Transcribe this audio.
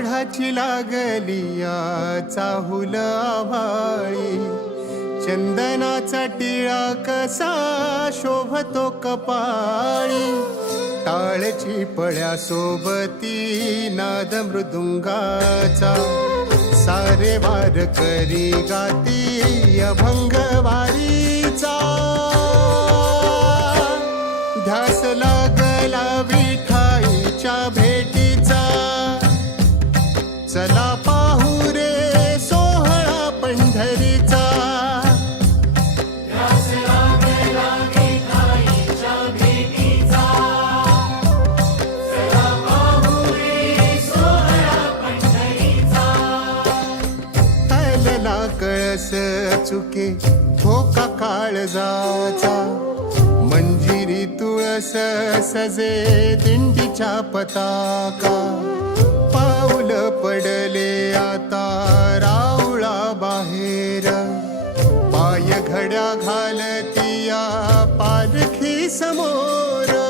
पावसाची लागली या चाहुल आभाळी. चंदनाचा टिळा कसा शोभतो कपाळी. टाळची पळ्या सोबती नाद मृदुंगाचा. सारे वार करी गाती अभंगवारीचा ध्यास लागला विठाईच्या चला पाहू रे सोहळा पंढरीचा. हलला कळस चुके धोका काळजाचा मंजिरी तुळस सजे दिंडीच्या पताका. पडले आता राऊळा बाहेर. पाय घड्या घालतिया पालखी समोर.